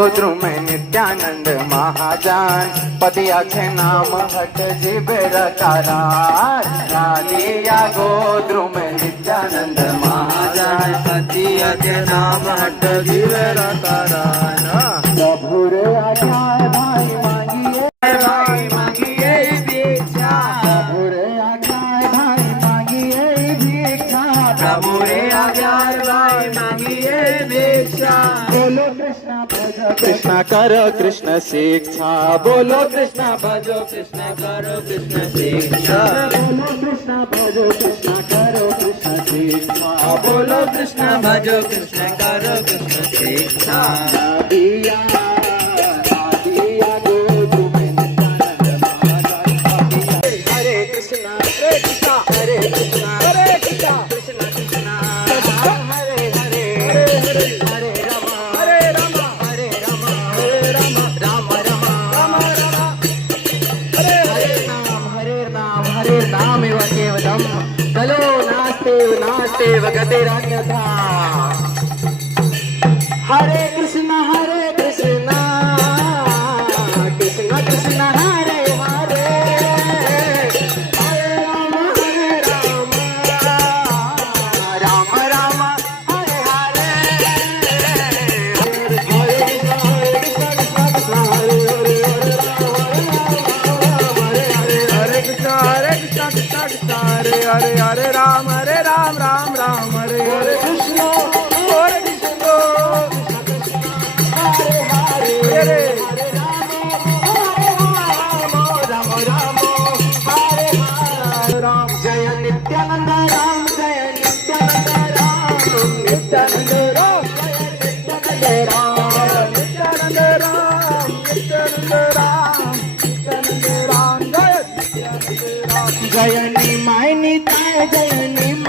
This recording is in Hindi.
द्रुम नित्यानंद महाजान पतिया छे नाम हट जीवेर कारार राधिया गो द्रुम नित्यानंद महाजान पतिया के नाम हट जीवेर करान। प्रभु रे आज्ञा भाई मांगिए भिक्षा, प्रभु रे आज्ञा भाई मांगिए भिक्षा, प्रभु रे आज्ञा भाई मांगिए भिक्षा। बोलो कृष्ण भज कृष्ण कर कृष्ण शिक्षा, बोलो कृष्ण भजो कृष्ण करो कृष्ण शिक्षा, बोलो कृष्ण भजो कृष्ण करो कृष्ण शिक्षा, बोलो कृष्ण भजो कृष्ण करो कृष्ण शिक्षा। राधिया राधिया गो द्रुम नित्यानंद महाजान हरे कृष्ण हरे कृष्ण हरे कृष्ण कृष्ण कृष्ण हरे हरे हरे राम हरे राम राम राम हरे नाम एव केवलम कलो नास्तेव गतिरन्यथा। हरे कृष्ण कृष्ण कृष्ण हरे हरे, हरे राम राम राम हरे हरे, हरे कृष्ण कृष्ण हरे हरे, हरे राम राम राम हरे हरे। कृष्ण हरे कृष्ण हरे राम जय नित्यानंद राम जय नित्यानंद राम नित्यानंद राम जय नित्यानंद राम नित्यानंद राम नित्यानंद राम नित्यानंद राम जय नित्यानंद राम जय निमाय निताय जय निमाय